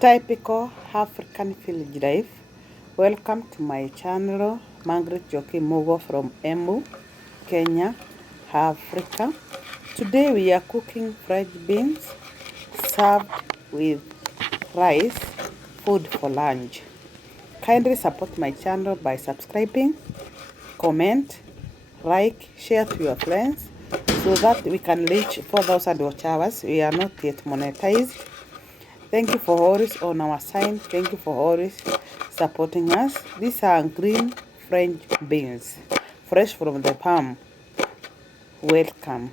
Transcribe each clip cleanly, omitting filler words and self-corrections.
Typical African village life. Welcome to my channel, Margaret Joki from Embu, Kenya, Africa. Today we are cooking fried beans served with rice, food for lunch. Kindly support my channel by subscribing, comment, like, share to your friends so that we can reach 4,000 watch hours. We are not yet monetized. Thank you for always on our side. Thank you for always supporting us. These are green French beans, fresh from the farm. Welcome.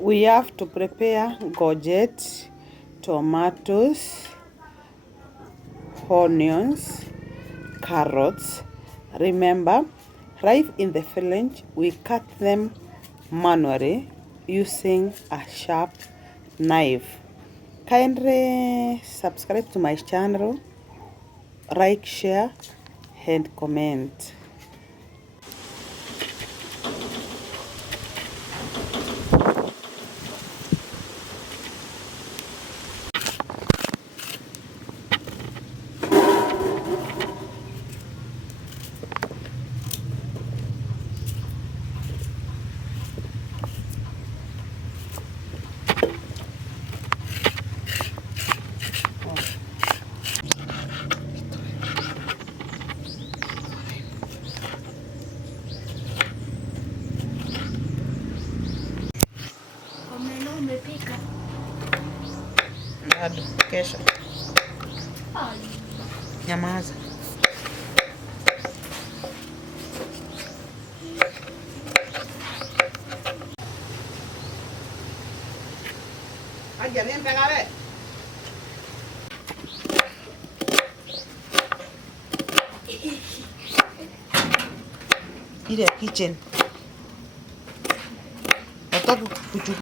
We have to prepare courgette, tomatoes, onions, carrots. Remember, live in the village, we cut them manually using a sharp knife. Kindly subscribe to my channel, like, share, and comment. Bado kesho. Nyamaza. Aja nih pengare. Ini kitchen. Atau kucu.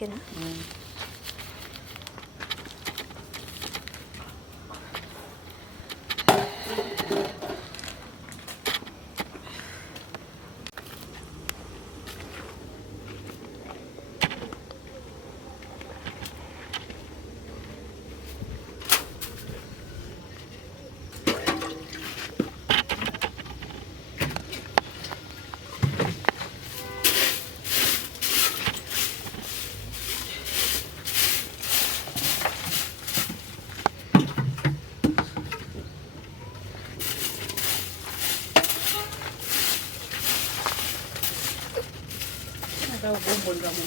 kira. Ada bumbu kamu.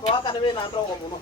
Bawa kan be na ndo ko muno.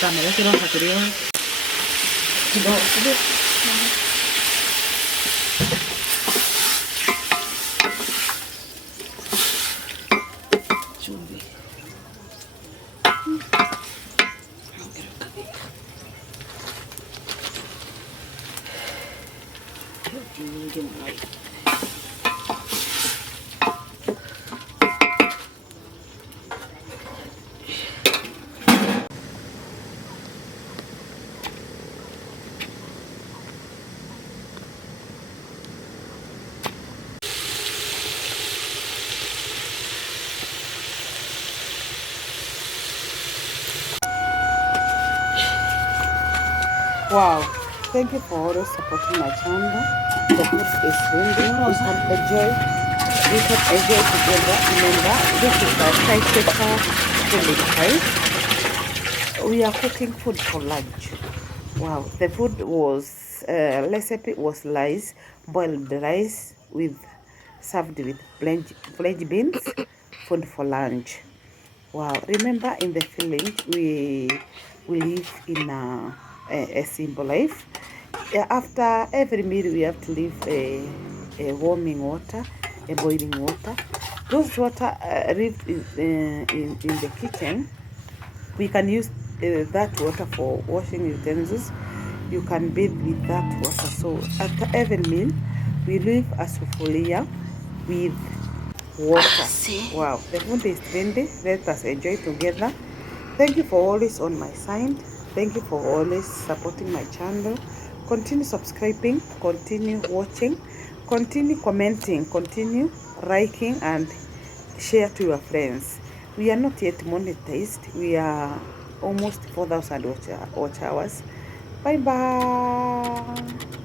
Sana ya kira hakiriwa. Kidogo kidogo. Chumvi. Wow, thank you for always supporting my channel. The food is ready. We can enjoy together. Remember, this is a caretaker village, right? We are cooking food for lunch. Wow, the food was recipe was rice, boiled rice with served with village beans, food for lunch. Wow, remember in the village we live in a simple life. Yeah, after every meal we have to leave a warming water, a boiling water. Those water arrived in the kitchen. We can use that water for washing utensils. You can bathe with that water. So after every meal, we leave a sufuria with water. Wow, the food is ready. Let us enjoy together. Thank you for always on my side. Thank you for always supporting my channel. Continue subscribing, continue watching, continue commenting, continue liking, and share to your friends. We are not yet monetized. We are almost 4,000 watch hours. Bye bye.